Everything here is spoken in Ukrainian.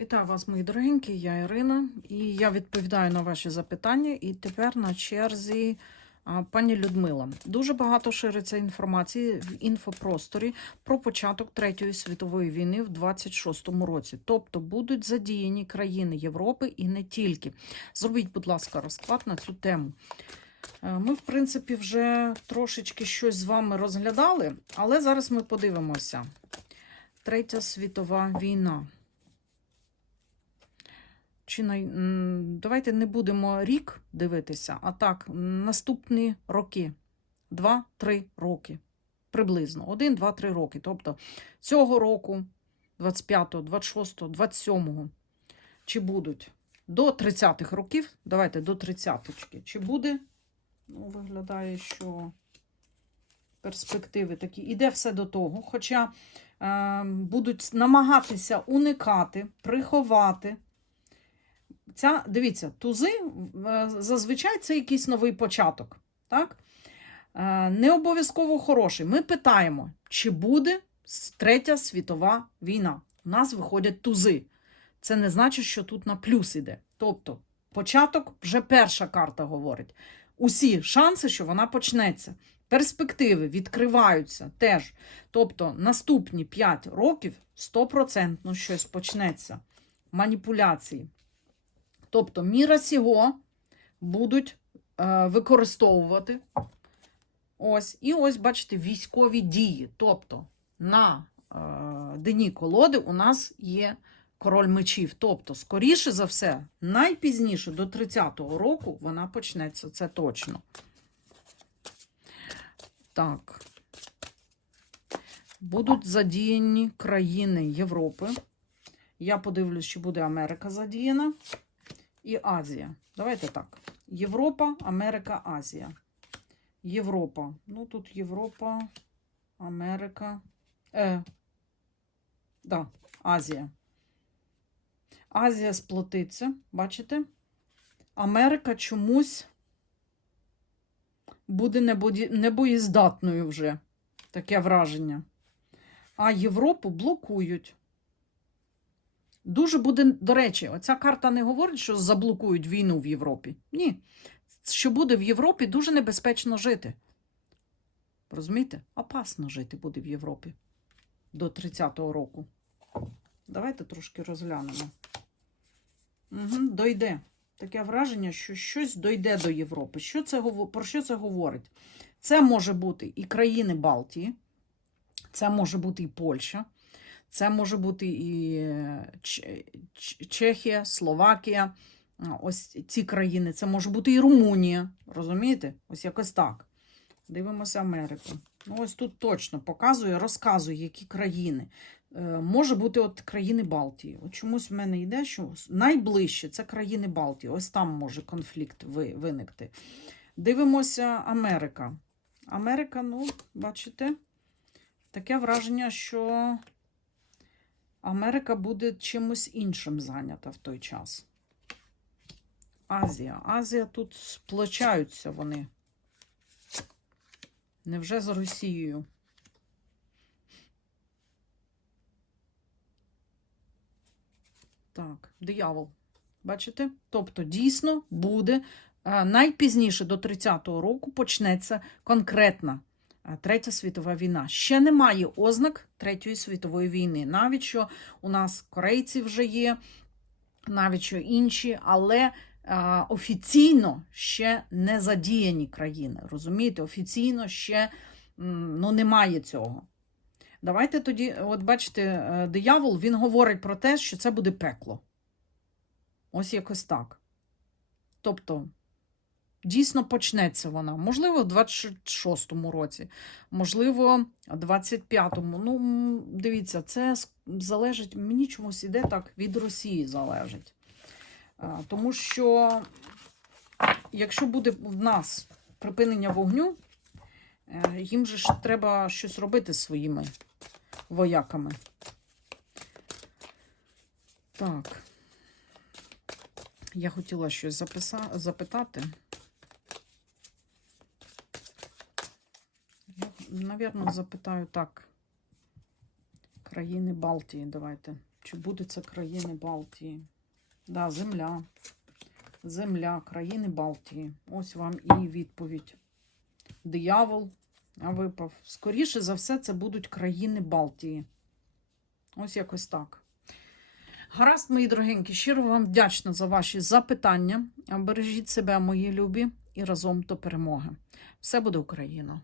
Вітаю вас, мої дорогенькі, я Ірина, і я відповідаю на ваші запитання. І тепер на черзі а, пані Людмила. Дуже багато шириться інформації в інфопросторі про початок Третьої світової війни в 26-му році. Тобто будуть задіяні країни Європи і не тільки. Зробіть, будь ласка, розклад на цю тему. Е, Ми, в принципі, вже трошечки щось з вами розглядали, але зараз ми подивимося. Третя світова війна. Чи най... Давайте не будемо рік дивитися, а так, наступні роки. Два-три роки. Приблизно. Один, два, три роки. Тобто цього року, 25-го, 26-го, 27-го, чи будуть до 30-х років, давайте до 30-ки, чи буде, ну, виглядає, що перспективи такі. Іде все до того. Хоча е, будуть намагатися уникати, приховати. Ця, дивіться, тузи е, зазвичай це якийсь новий початок. Так? Е, Не обов'язково хороший. Ми питаємо, чи буде Третя світова війна. У нас виходять тузи. Це не значить, що тут на плюс іде. Тобто, початок вже перша карта говорить. Усі шанси, що вона почнеться. Перспективи відкриваються теж. Тобто, наступні 5 років 100% щось почнеться. Маніпуляції. Тобто міра сього будуть е, використовувати. Ось. І ось, бачите, військові дії. Тобто на е, дні колоди у нас є король мечів. Тобто, скоріше за все, найпізніше до 30-го року вона почнеться. Це точно. Так. Будуть задіяні країни Європи. Я подивлюсь, чи буде Америка задіяна і Азія. Давайте так. Європа, Америка, Азія. Європа. Ну, тут Європа, Америка. Е, да, Азія. Азія сплотиться, бачите? Америка чомусь буде небоєздатною вже. Таке враження. А Європу блокують. Дуже буде, до речі, оця карта не говорить, що заблокують війну в Європі. Ні. Що буде в Європі дуже небезпечно жити. Розумієте? Опасно жити буде в Європі до 30-го року. Давайте трошки розглянемо. Угу, дойде. Таке враження, що щось дойде до Європи. Що це, про що це говорить? Це може бути і країни Балтії, це може бути і Польща, це може бути і е, Чехія, Словакія. Ось ці країни. Це може бути і Румунія. Розумієте? Ось якось так. Дивимося Америку. Ну, ось тут точно показує, розказує, які країни. Е, може бути от країни Балтії. От чомусь в мене йде, що найближче це країни Балтії. Ось там може конфлікт виникти. Дивимося Америка. Америка, ну, бачите, таке враження, що Америка буде чимось іншим зайнята в той час. Азія. Азія тут сплочаються вони. Невже з Росією? Так, диявол. Бачите? Тобто, дійсно буде е, найпізніше до 30-го року почнеться конкретна Третя світова війна. Ще немає ознак Третьої світової війни. Навіть що у нас корейці вже є, навіть що інші, але е, офіційно ще не задіяні країни. Розумієте, офіційно ще ну, немає цього. Давайте тоді, от бачите, е, диявол він говорить про те, що це буде пекло. Ось якось так. Тобто, дійсно почнеться вона. Можливо, в 26-му році, можливо, в 25-му. Ну, дивіться, це залежить, мені чомусь іде так, від Росії залежить. Тому що, якщо буде в нас припинення вогню, е, їм же ж треба щось робити з своїми вояками. Так. Я хотіла щось записа... запитати. Я, навірно, запитаю так. Країни Балтії, давайте. Чи буде це країни Балтії? Да, земля. Земля, країни Балтії. Ось вам і відповідь. Диявол випав. Скоріше за все, це будуть країни Балтії. Ось якось так. Гаразд, мої дорогенькі, щиро вам вдячна за ваші запитання. Бережіть себе, мої любі, і разом до перемоги. Все буде Україна!